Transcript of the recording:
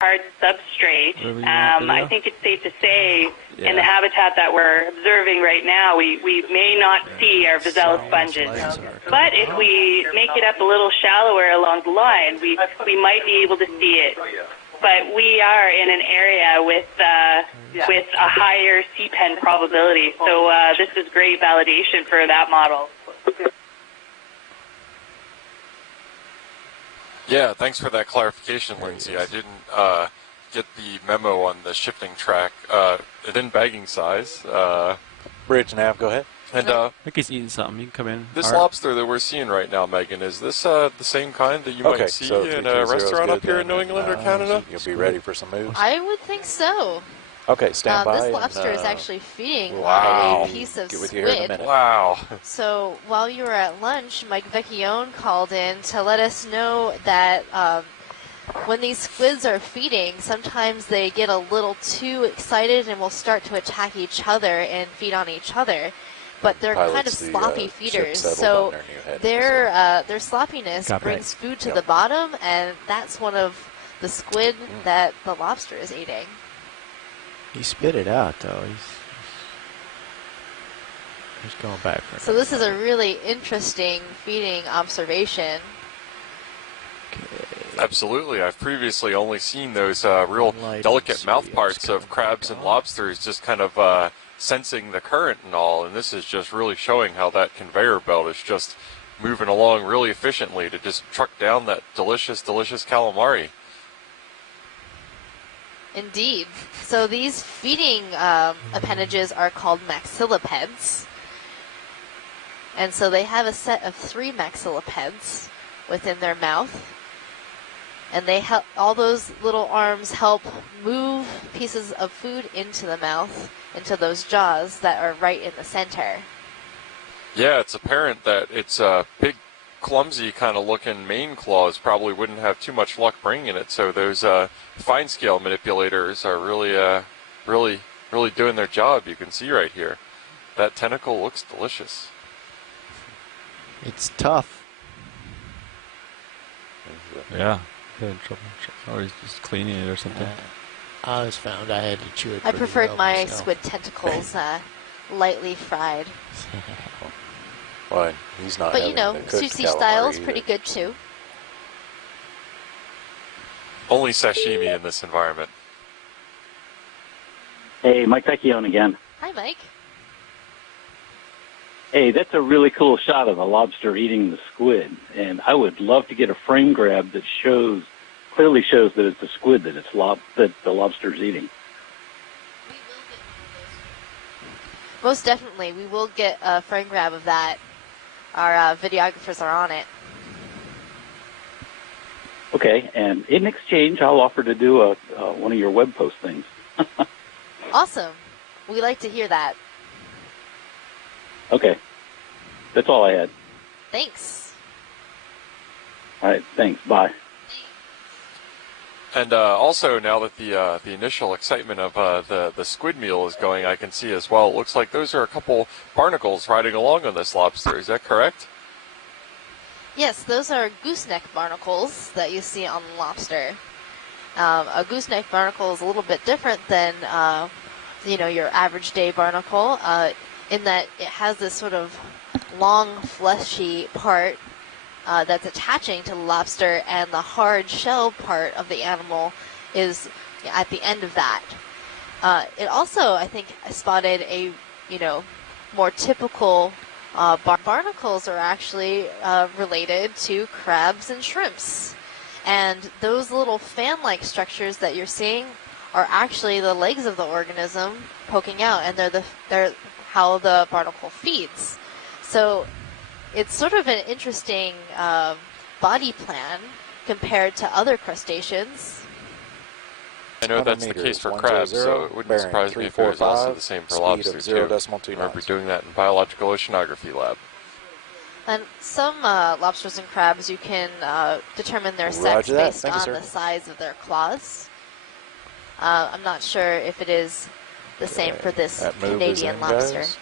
hard substrate. I think it's safe to say in the habitat that we're observing right now, we may not see our Vazella sponges. But if we make it up a little shallower along the line, we might be able to see it. But we are in an area with a higher sea pen probability, so this is great validation for that model. Yeah, thanks for that clarification, Lindsay. I didn't get the memo on the shifting track. It didn't bagging size. Bridge nav, go ahead. And I think he's eating something. You can come in. This lobster that we're seeing right now, Megan, is this the same kind that you might see in a restaurant up here in New England or Canada? You'll be ready for some moves? I would think so. Okay, stand by. This lobster is actually feeding a piece of squid. Wow. So while you were at lunch, Mike Vecchione called in to let us know that when these squids are feeding, sometimes they get a little too excited and will start to attack each other and feed on each other. But they're kind of sloppy feeders, so their sloppiness brings food to the bottom, and that's one of the squid that the lobster is eating. He spit it out, though. He's going back for it. So this is a really interesting feeding observation. Absolutely. I've previously only seen those real delicate mouth parts of crabs and lobsters just kind of sensing the current and all, and this is just really showing how that conveyor belt is just moving along really efficiently to just truck down that delicious, delicious calamari. Indeed. So these feeding appendages are called maxillipeds. And so they have a set of 3 maxillipeds within their mouth. And they help, all those little arms help move pieces of food into the mouth, into those jaws that are right in the center. Yeah, it's apparent that it's a big, clumsy kind of looking main claws probably wouldn't have too much luck bringing it. So those fine scale manipulators are really doing their job. You can see right here. That tentacle looks delicious. It's tough. Yeah. Or he's just cleaning it or something. I always found I had to chew it. I preferred my squid tentacles lightly fried. Well, he's not. But you know, sushi style is pretty good too. Only sashimi in this environment. Hey, Mike Vecchione again. Hi, Mike. Hey, that's a really cool shot of the lobster eating the squid, and I would love to get a frame grab that clearly shows that it's a squid that that the lobster's eating. Most definitely, we will get a frame grab of that. Our videographers are on it. Okay, and in exchange, I'll offer to do one of your web post things. Awesome. We like to hear that. Okay. That's all I had. Thanks. All right, thanks. Bye. And also, now that the initial excitement of the squid meal is going, I can see as well, it looks like those are a couple barnacles riding along on this lobster. Is that correct? Yes, those are gooseneck barnacles that you see on the lobster. A gooseneck barnacle is a little bit different than, your average day barnacle, in that it has this sort of long, fleshy part that's attaching to the lobster, and the hard shell part of the animal is at the end of that. It also, I think, spotted a, more typical barnacles are actually related to crabs and shrimps. And those little fan-like structures that you're seeing are actually the legs of the organism poking out, and they're how the barnacle feeds. So it's sort of an interesting body plan compared to other crustaceans. I know that's the case for crabs, so it wouldn't surprise me if it was also the same for lobsters too. I remember doing that in biological oceanography lab. And some lobsters and crabs, you can determine their sex based on the size of their claws. I'm not sure if it is the same for this Canadian lobster. Guys.